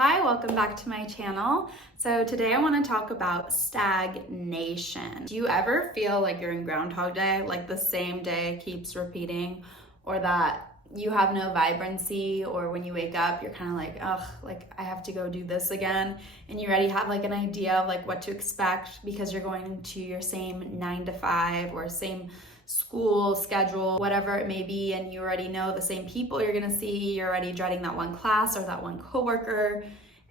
Hi, welcome back to my channel. So today I want to talk about stagnation. Do you ever feel like you're in Groundhog Day, like the same day keeps repeating, or that you have no vibrancy, or when you wake up, you're kind of like, ugh, like I have to go do this again, and you already have like an idea of like what to expect because you're going to your same 9 to 5 or same school schedule, whatever it may be, and you already know the same people you're gonna see, you're already dreading that one class or that one coworker,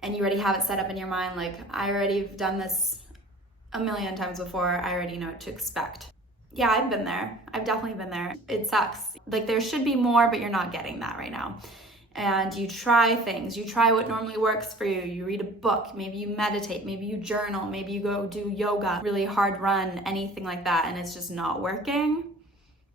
and you already have it set up in your mind like, I already have done this a million times before, I already know what to expect. Yeah, I've been there. I've definitely been there. It sucks. Like there should be more, but you're not getting that right now. And you try things, you try what normally works for you. You read a book, maybe you meditate, maybe you journal, maybe you go do yoga, really hard run, anything like that, and it's just not working.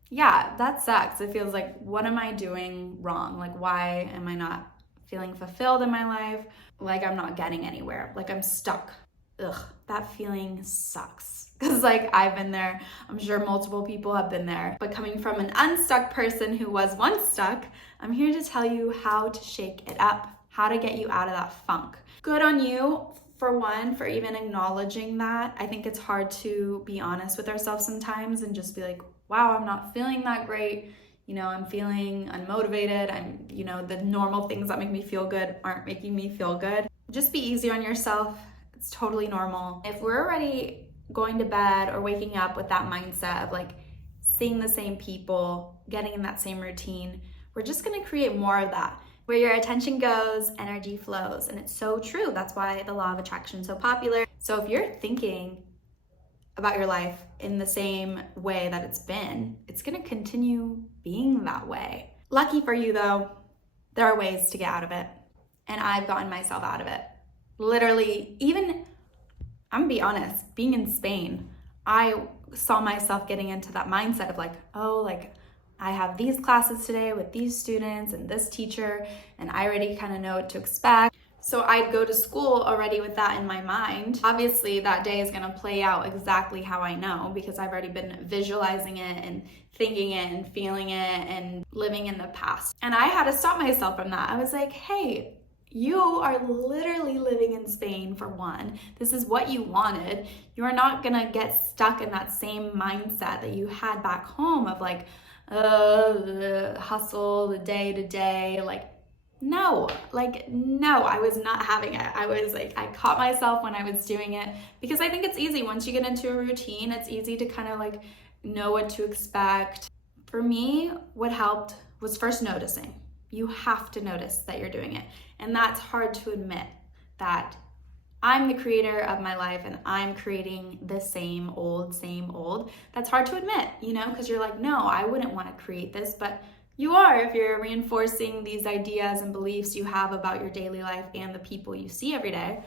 Yeah, that sucks. It feels like, what am I doing wrong? Like, why am I not feeling fulfilled in my life? Like I'm not getting anywhere, like I'm stuck. Ugh, that feeling sucks. Because like I've been there, I'm sure multiple people have been there. But coming from an unstuck person who was once stuck, I'm here to tell you how to shake it up, how to get you out of that funk. Good on you, for one, for even acknowledging that. I think it's hard to be honest with ourselves sometimes and just be like, wow, I'm not feeling that great. You know, I'm feeling unmotivated. The normal things that make me feel good aren't making me feel good. Just be easy on yourself. It's totally normal. If we're already going to bed or waking up with that mindset of like seeing the same people, getting in that same routine, we're just gonna create more of that. Where your attention goes, energy flows. And it's so true. That's why the law of attraction is so popular. So if you're thinking about your life in the same way that it's been, it's gonna continue being that way. Lucky for you though, there are ways to get out of it. And I've gotten myself out of it. Literally, even, I'm gonna be honest, being in Spain, I saw myself getting into that mindset of like, oh, like I have these classes today with these students and this teacher, and I already kind of know what to expect. So I'd go to school already with that in my mind. Obviously that day is gonna play out exactly how I know because I've already been visualizing it and thinking it and feeling it and living in the past. And I had to stop myself from that. I was like, hey, you are literally living in Spain for one. This is what you wanted. You are not gonna get stuck in that same mindset that you had back home of like, the hustle, the day to day, no, I was not having it. I was like, I caught myself when I was doing it because I think it's easy. Once you get into a routine, it's easy to kind of like know what to expect. For me, what helped was first noticing. You have to notice that you're doing it. And that's hard to admit that I'm the creator of my life and I'm creating the same old. That's hard to admit, because you're like, no, I wouldn't want to create this, but you are if you're reinforcing these ideas and beliefs you have about your daily life and the people you see every day.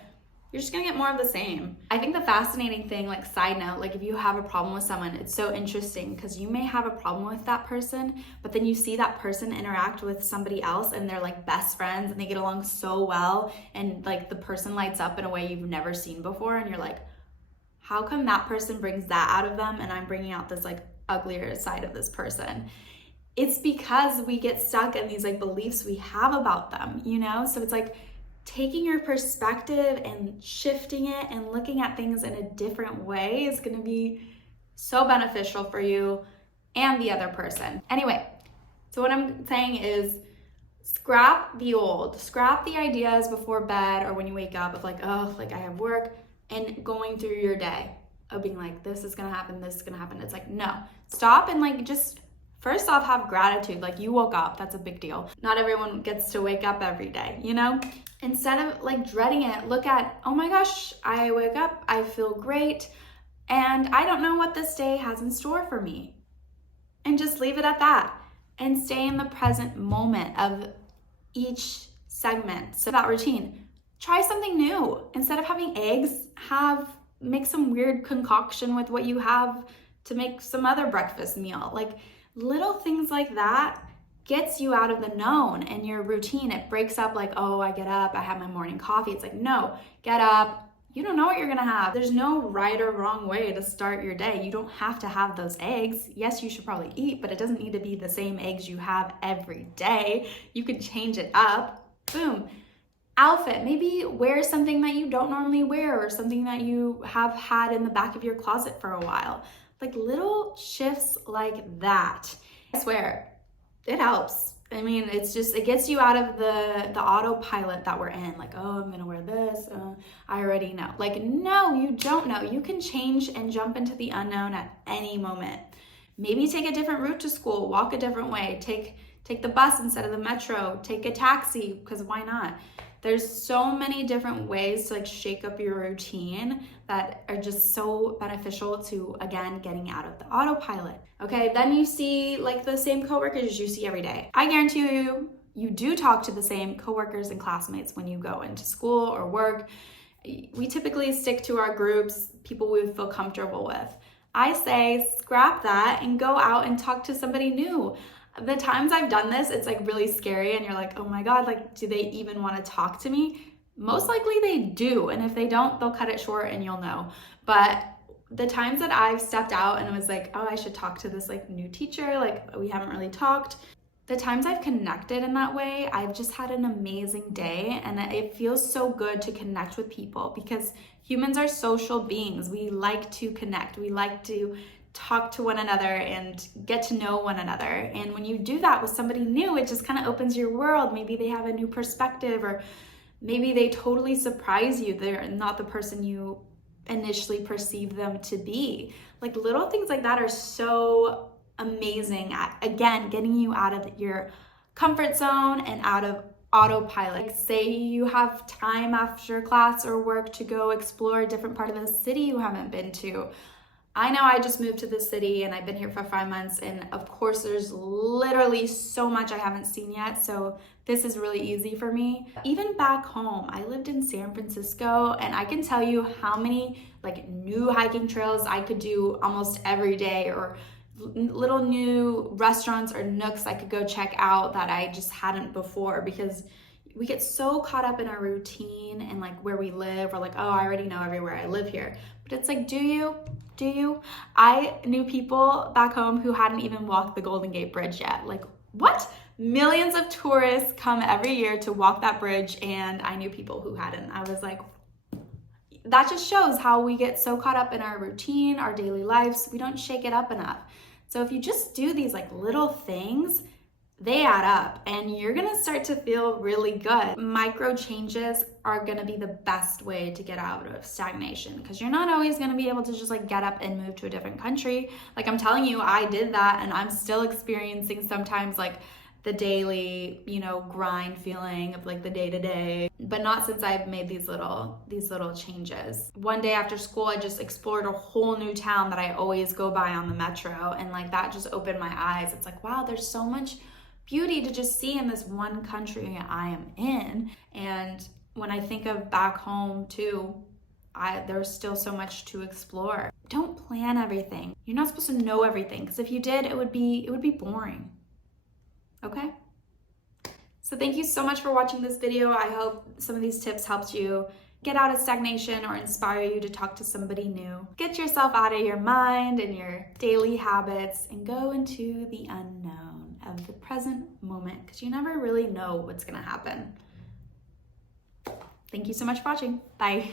You're just gonna get more of the same. I think the fascinating thing, like side note, like if you have a problem with someone, it's so interesting because you may have a problem with that person, but then you see that person interact with somebody else and they're like best friends and they get along so well and like the person lights up in a way you've never seen before and you're like, how come that person brings that out of them and I'm bringing out this like uglier side of this person? It's because we get stuck in these like beliefs we have about them, So it's like taking your perspective and shifting it and looking at things in a different way is gonna be so beneficial for you and the other person. Anyway, so what I'm saying is scrap the old, scrap the ideas before bed or when you wake up of like, oh, like I have work, and going through your day of being like, this is gonna happen, this is gonna happen. It's like, no, stop and like just first off, have gratitude. Like you woke up, that's a big deal. Not everyone gets to wake up every day, Instead of like dreading it, look at, oh my gosh, I wake up, I feel great, and I don't know what this day has in store for me. And just leave it at that. And stay in the present moment of each segment. So that routine, try something new. Instead of having eggs, make some weird concoction with what you have to make some other breakfast meal. Like little things like that gets you out of the known and your routine. It breaks up like, oh, I get up, I have my morning coffee. It's like, no, get up. You don't know what you're gonna have. There's no right or wrong way to start your day. You don't have to have those eggs. Yes, you should probably eat, but it doesn't need to be the same eggs you have every day. You could change it up. Boom. outfit. Maybe wear something that you don't normally wear or something that you have had in the back of your closet for a while. Like little shifts like that. I swear, it helps. I mean, it gets you out of the autopilot that we're in. Like, oh, I'm gonna wear this. I already know. Like, no, you don't know. You can change and jump into the unknown at any moment. Maybe take a different route to school, walk a different way, take the bus instead of the metro, take a taxi, because why not? There's so many different ways to like shake up your routine that are just so beneficial to, again, getting out of the autopilot. Okay, then you see like the same coworkers you see every day. I guarantee you do talk to the same coworkers and classmates when you go into school or work. We typically stick to our groups, people we feel comfortable with. I say scrap that and go out and talk to somebody new. The times I've done this, it's like really scary and you're like, oh my God, like, do they even want to talk to me? Most likely they do. And if they don't, they'll cut it short and you'll know. But the times that I've stepped out and was like, oh, I should talk to this like new teacher, like we haven't really talked. The times I've connected in that way, I've just had an amazing day, and it feels so good to connect with people because humans are social beings. We like to connect. We like to talk to one another and get to know one another. And when you do that with somebody new, it just kind of opens your world. Maybe they have a new perspective, or maybe they totally surprise you. They're not the person you initially perceived them to be. Like little things like that are so amazing at, again, getting you out of your comfort zone and out of autopilot. Like say you have time after class or work to go explore a different part of the city you haven't been to. I know I just moved to the city and I've been here for 5 months, and of course there's literally so much I haven't seen yet, so this is really easy for me. Even back home, I lived in San Francisco, and I can tell you how many like new hiking trails I could do almost every day, or little new restaurants or nooks I could go check out that I just hadn't before, because we get so caught up in our routine and like where we live. We're like, oh, I already know everywhere, I live here. But it's like, do you? I knew people back home who hadn't even walked the Golden Gate Bridge yet. Like, what? Millions of tourists come every year to walk that bridge, and I knew people who hadn't. I was like, that just shows how we get so caught up in our routine, our daily lives, we don't shake it up enough. So if you just do these like little things, they add up and you're gonna start to feel really good. Micro changes are gonna be the best way to get out of stagnation, because you're not always gonna be able to just like get up and move to a different country. Like I'm telling you, I did that and I'm still experiencing sometimes like the daily, grind feeling of like the day-to-day, but not since I've made these little changes. One day after school, I just explored a whole new town that I always go by on the metro, and like that just opened my eyes. It's like, wow, there's so much beauty to just see in this one country I am in. And when I think of back home too, there's still so much to explore. Don't plan everything. You're not supposed to know everything, because if you did, it would be boring. Okay? So thank you so much for watching this video. I hope some of these tips helped you get out of stagnation or inspire you to talk to somebody new. Get yourself out of your mind and your daily habits and go into the unknown of the present moment, because you never really know what's gonna happen. Thank you so much for watching. Bye.